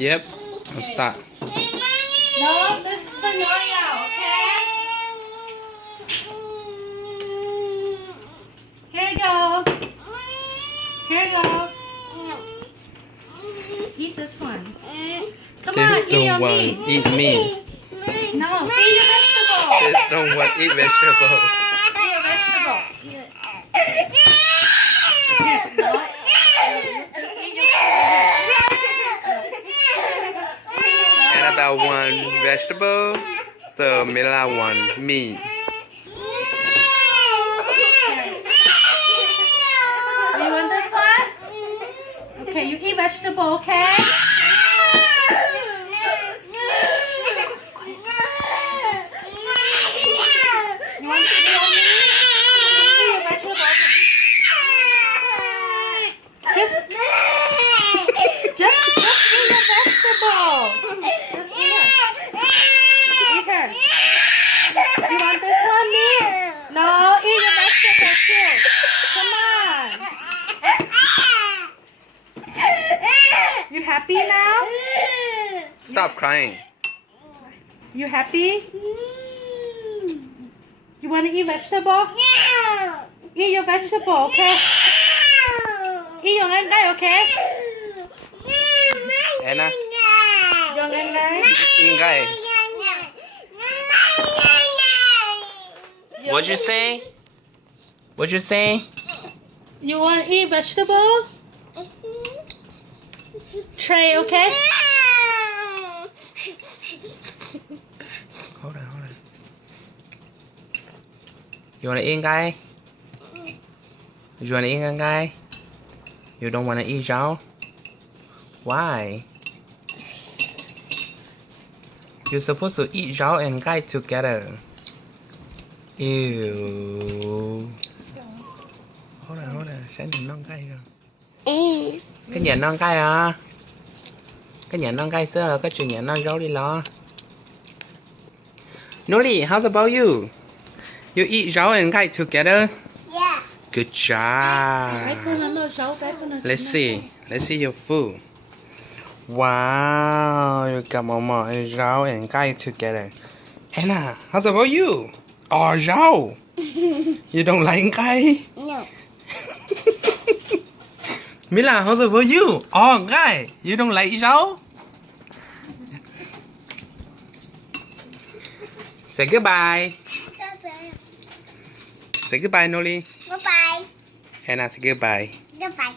Yep. Let's start. No, this is for Noya, okay? Here you go. Here you go. Eat this one. Come on, This eat your don't want meat. eat meat. No, eat your vegetable. This don't want eat vegetable. Eat your vegetable. Eat it. Here, no. Eat your Annabelle want vegetable. So Mila want meat. You want this one? Okay, you eat vegetable, okay? You want meat? Eat your vegetable. Just eat your vegetable. Just eat it. Eat her. You want this one, meat? No, eat your vegetable too. Come on. You happy now? Stop crying. You happy? You want to eat vegetable? Eat your vegetable, okay? Eat your ngan gai, okay? Anna, Your ngan gai. eat guy. What'd you say? What'd you say? You want to eat vegetable? Tray, okay? Hold on. You wanna eat guy? You wanna eat guy? You don't wanna eat Zhao? Why? You're supposed to eat Zhao and Gai together. Ew. Hold on. Sẽ nhìn non Gai rồi. Cái nhìn non Gai à? Cái nhìn non Gai xưa là cái chuyện nhìn non Zhao đi lo. Noli, how's about you? You eat Zhao and Gai together? Yeah. Good job. Let's see your food. Wow, you got Mama and Zhao and Gai together. Anna, how's about you? Oh, Zhao. You don't like Gai? No. Mila, how's about you? Oh, Gai. You don't like Zhao? Say goodbye. Say goodbye, Noli. Bye-bye. Anna, say goodbye. Goodbye.